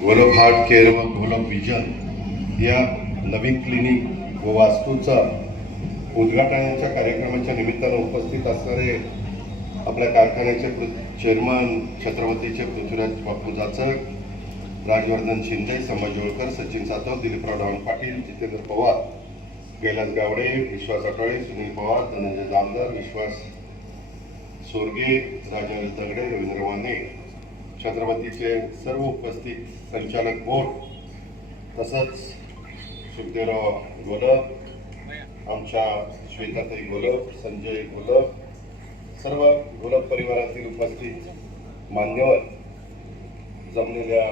गोलब heart care व गोलब vision या नवीन clinic व वास्तूचा उद्घाटनाच्या कार्यक्रमाच्या निमित्तानं उपस्थित असणारे आपल्या कारखान्याचे पृ- चेअरमन छत्रपतीचे पृथ्वीराज बापू जाचक राजवर्धन शिंदे संभाजी होळकर सचिन सातव दिलीपराव डावण पाटील जितेंद्र पवार कैलास गावडे विश्वास आठवळे सुनील पवार धनंजय जामदार विश्वास सोरगे राजेंद्र दगडे रवींद्र माने छत्रपतीचे सर्व उपस्थित संचालक बोर्ड तसंच सुखदेवराव गोलप आमच्या श्वेताताई गोलप संजय गोलप सर्व गोलप परिवारातील उपस्थित मान्यवर जमलेल्या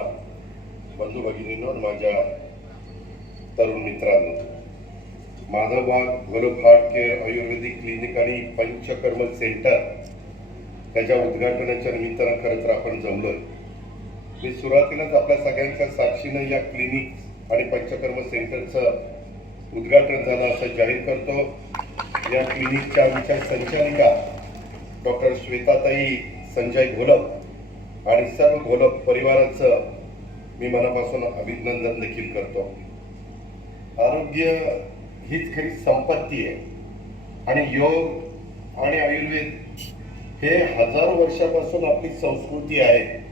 बंधू भगिनींनो माझ्या तरुण मित्रांनो. Madhavbaug Golap heart care ayurvedic clinic आणि पंचकर्म सेंटर त्याच्या उद्घाटनाच्या निमित्तानं खरं तर आपण जमलोय. मी सुरुवातीलाच आपल्या सगळ्यांच्या साक्षीनं या क्लिनिक आणि पंचकर्म सेंटरचं उद्घाटन झालं असं जाहीर करतो. या क्लिनिकच्या आमच्या संचालिका डॉक्टर श्वेताताई संजय घोलप आणि सर्व घोलप परिवाराचं मी मनापासून अभिनंदन देखील करतो. आरोग्य हीच खरी संपत्ती आहे. आणि योग आणि आयुर्वेद हे हजारो वर्षापासून आपली संस्कृती आहे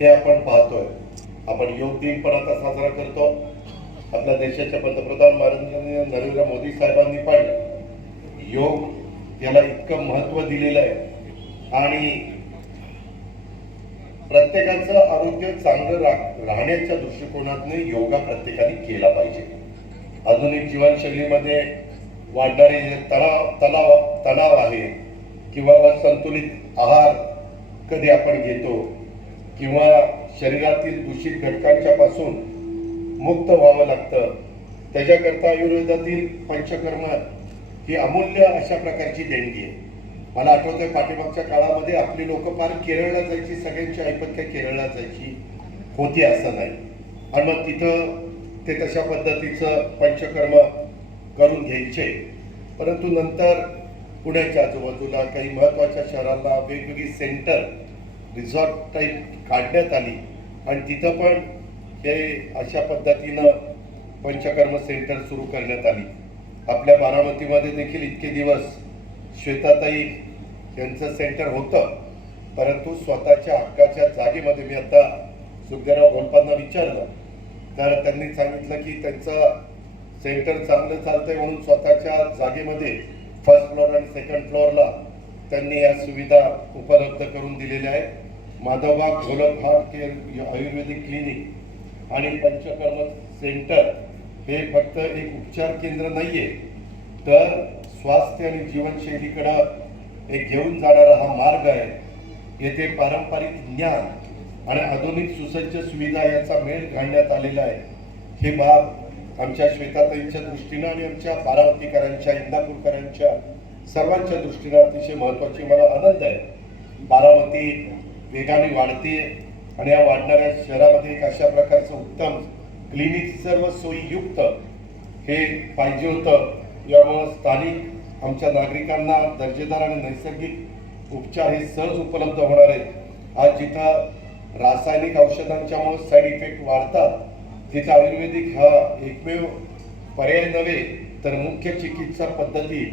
हे आपण पाहतोय. आपण योग दिन पण आता साजरा करतो. आपल्या देशाचे पंतप्रधान नरेंद्र नरेंद्र मोदी साहेबांनी पण योग याला इतकं महत्त्व दिलेलं आहे. आणि प्रत्येकाचं आरोग्य चांगलं रा- राहण्याच्या दृष्टिकोनातून योगा प्रत्येकाने केला पाहिजे. आधुनिक जीवनशैलीमध्ये वाढणारे जे तणाव तणाव तणाव आहे किंवा असंतुलित आहार कधी आपण घेतो किंवा शरीरातील दूषित घटकांच्या पासून मुक्त व्हावं लागतं. त्याच्याकरता आयुर्वेदातील पंचकर्म ही अमूल्य अशा प्रकारची देणगी आहे. मला आठवतंय पाठीमागच्या काळामध्ये आपली लोक फार केरळला जायची सगळ्यांची ऐपत काय केरळला जायची. होती असं नाही. आणि मग तिथं ते तशा पद्धतीचं पंचकर्म करून घ्यायचे. परंतु नंतर पुण्याच्या आजूबाजूला काही महत्त्वाच्या शहरांना वेगवेगळी सेंटर रिझॉर्ट टाईप काढण्यात आली. आणि तिथं पण हे अशा पद्धतीनं पंचकर्म सेंटर सुरू करण्यात आली. आपल्या बारामतीमध्ये देखील इतके दिवस श्वेताताई यांचं सेंटर होतं. परंतु स्वतःच्या हक्काच्या जागेमध्ये मी आता सुखदेवराव गोलपांना विचारलं. तर त्यांनी सांगितलं की त्यांचं सेंटर चांगलं चालतंय म्हणून स्वतःच्या जागेमध्ये फर्स्ट फ्लोअर आणि सेकंड फ्लोअरला त्यांनी या सुविधा उपलब्ध करून दिलेल्या आहेत. माधवबाग गोलक हार्ट केअर आयुर्वेदिक क्लिनिक आणि पंचकर्म सेंटर हे फक्त एक उपचार केंद्र नाही आहे तर स्वास्थ्य आणि जीवनशैलीकडं एक घेऊन जाणारा हा मार्ग आहे. येथे पारंपरिक ज्ञान आणि आधुनिक सुसज्ज सुविधा याचा मेळ घालण्यात आलेला आहे. हे बाब आमच्या श्वेताताईंच्या दृष्टीनं आणि आमच्या बारामतीकरांच्या इंदापूरकरांच्या सर्वांच्या दृष्टीनं अतिशय महत्वाची मला आनंद आहे. बारामती वेगाने वाढते आणि या वाढणाऱ्या शहरामध्ये एक अशा प्रकारचं उत्तम क्लिनिक सर्व सोयीयुक्त हे पाहिजे होतं. यामुळं स्थानिक आमच्या नागरिकांना दर्जेदार आणि नैसर्गिक उपचार हे सहज उपलब्ध होणार आहेत. आज जिथं रासायनिक औषधांच्यामुळं साईड इफेक्ट वाढतात तिथं आयुर्वेदिक हा एकमेव पर्याय नव्हे तर मुख्य चिकित्सा पद्धती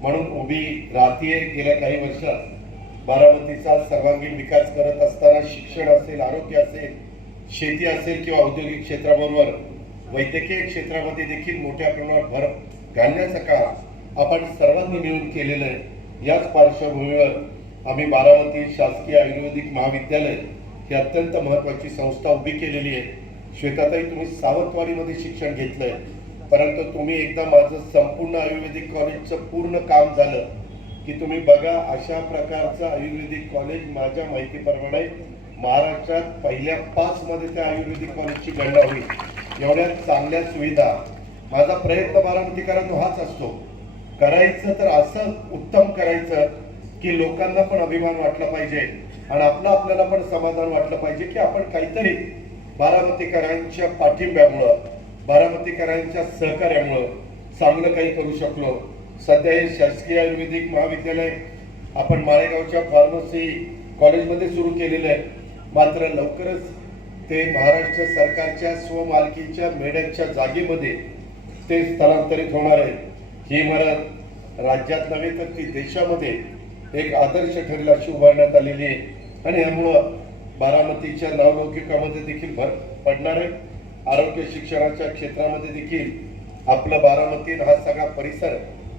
म्हणून उभी राहतीये गेल्या काही वर्षात. बारामतीचा सर्वांगीण विकास करत असताना शिक्षण असेल आरोग्य असेल शेती असेल किंवा औद्योगिक क्षेत्राबरोबर वैद्यकीय क्षेत्रामध्ये देखील मोठ्या प्रमाणात भर घालण्याचं काम आपण सर्वांनी मिळून केलेलं आहे. याच पार्श्वभूमीवर आम्ही बारामती शासकीय आयुर्वेदिक महाविद्यालय ही अत्यंत महत्त्वाची संस्था उभी केलेली आहे. श्वेताताई तुम्ही सावंतवाडीमध्ये शिक्षण घेतलंय. परंतु तुम्ही एकदा माझं संपूर्ण आयुर्वेदिक कॉलेजचं पूर्ण काम झालं की तुम्ही बघा अशा प्रकारचं आयुर्वेदिक कॉलेज माझ्या माहितीप्रमाणे महाराष्ट्रात पहिल्या पाच मध्ये त्या आयुर्वेदिक कॉलेजची गणना होईल. एवढ्या चांगल्या सुविधा. माझा प्रयत्न बारामतीकरांनो हाच असतो. करायचं तर असं उत्तम करायचं की लोकांना पण अभिमान वाटला पाहिजे आणि आपलं आपल्याला पण समाधान वाटलं पाहिजे की आपण काहीतरी बारामतीकरांच्या पाठिंब्यामुळं बारामतीकरांच्या सहकार्यामुळं चांगलं काही करू शकलो. सध्या हे शासकीय आयुर्वेदिक महाविद्यालय आपण माळेगावच्या फार्मसी कॉलेजमध्ये सुरू केलेलं आहे. मात्र लवकरच ते महाराष्ट्र सरकारच्या स्वमालकीच्या मेढ्यांच्या जागेमध्ये ते स्थलांतरित होणार आहे. ही इमारत राज्यात नव्हे तर ती देशामध्ये एक आदर्श ठरेल अशी उभारण्यात आलेली आहे. आणि यामुळं बारामतीच्या नावलौकिकामध्ये देखील भर पडणार आहे. आरोग्य शिक्षणाच्या क्षेत्रामध्ये देखील आपलं बारामती हा सगळा परिसर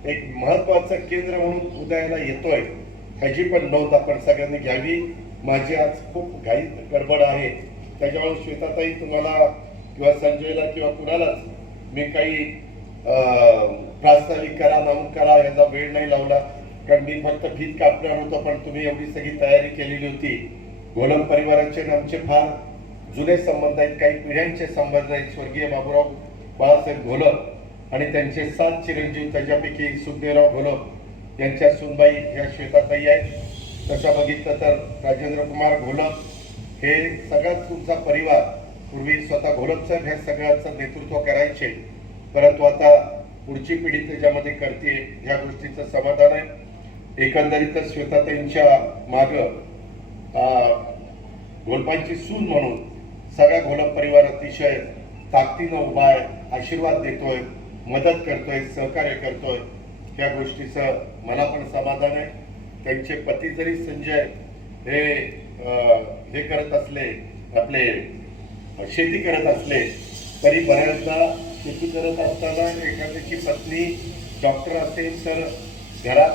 एक महत्वाचं केंद्र म्हणून उदयाला येतोय. ह्याची पण नोंद आपण सगळ्यांनी घ्यावी. माझी आज खूप घाई गडबड आहे. त्याच्यामुळे श्वेताताई तुम्हाला किंवा संजयला किंवा कुणालाच मी काही प्रास्ताविक करा नमूद करा याचा वेळ नाही लावला. कारण मी फक्त भीत कापणार होतो पण तुम्ही एवढी सगळी तयारी केलेली होती. गोलम परिवाराचे आमचे फार जुने संबंध आहेत काही पिढ्यांचे संबंध आहेत. स्वर्गीय बाबूराव बाळासाहेब घोलप आणि त्यांचे सात चिरंजीव त्याच्यापैकी सुखदेवराव घोलप यांच्या सुनबाई ह्या श्वेताताई आहेत. तसं बघितलं तर राजेंद्र कुमार घोलप हे सगळाच तुमचा परिवार. पूर्वी स्वतः घोलप साहेब ह्या सगळ्याचं नेतृत्व करायचे. परंतु आता पुढची पिढी त्याच्यामध्ये करते ह्या गोष्टीचं समाधान आहे. एकंदरीतच श्वेताताईंच्या मागं घोलपांची सून म्हणून सगळा घोलप परिवार अतिशय ताकदीनं उभा आहे आशीर्वाद देतोय मदत करतोय सहकार्य करतोय. त्या गोष्टीचं मला पण समाधान आहे. त्यांचे पती जरी संजय हे अं, हे करत असले आपले शेती करत असले तरी बऱ्याचदा शेती करत असताना एखाद्याची पत्नी डॉक्टर असेल तर घरात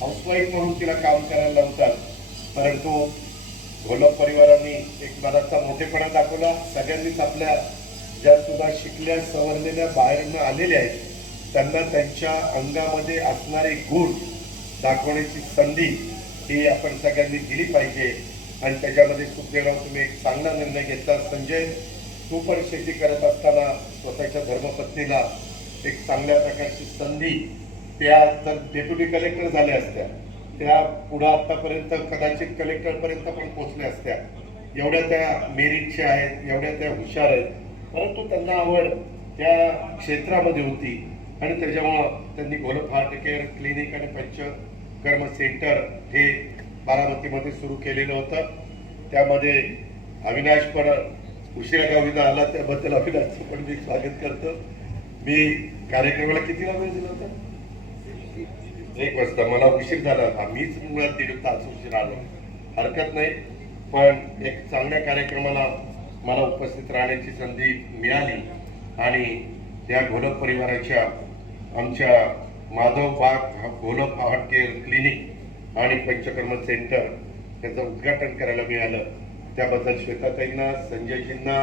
हाऊसवाईफ म्हणून तिला काम करायला लावतात. परंतु घोलप परिवारांनी एक मनाचा मोठेपणा दाखवला. सगळ्यांनीच आपल्या ज्या सुद्धा शिकल्या सवरलेल्या बाहेरनं आलेल्या आहेत त्यांना त्यांच्या अंगामध्ये असणारे गुण दाखवण्याची संधी ही आपण सगळ्यांनी दिली पाहिजे. आणि त्याच्यामध्ये सुखदेवराव तुम्ही एक चांगला निर्णय घेतला. संजय तू पण शेती करत असताना स्वतःच्या धर्मपत्नीला एक चांगल्या प्रकारची संधी त्या तर डेप्युटी कलेक्टर झाल्या असत्या. त्या पुढं आतापर्यंत कदाचित कलेक्टरपर्यंत पण पोहोचल्या असत्या. एवढ्या त्या मेरिटच्या आहेत एवढ्या त्या हुशार आहेत. परंतु त्यांना आवड त्या क्षेत्रामध्ये होती. आणि त्याच्यामुळं त्यांनी गोलप हार्ट केअर क्लिनिक आणि पंचकर्म सेंटर हे बारामतीमध्ये सुरू केलेलं होतं. त्यामध्ये अविनाश पण उशिरा गावीला आला त्याबद्दल अविनाशचं पण मी स्वागत करतो. मी कार्यक्रमाला कितीला वेळ दिला होता? एक वाजता मला उशीर झाला मीच मुळात दीड तास उशीर आलो. हरकत नाही पण एक चांगल्या कार्यक्रमाला मला उपस्थित राहण्याची संधी मिळाली आणि त्या घोलप परिवाराच्या आमच्या माधव बाग घोलप हार्ट केअर क्लिनिक आणि पंचकर्म सेंटर त्याचं उद्घाटन करायला मिळालं. त्याबद्दल श्वेताताईंना संजयजींना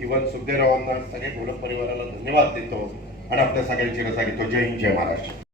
इवन सुखदेवरावांना सगळे घोलप परिवाराला धन्यवाद देतो. आणि आपल्या सगळ्यांची रसा घेतो. जय हिंद जय महाराष्ट्र.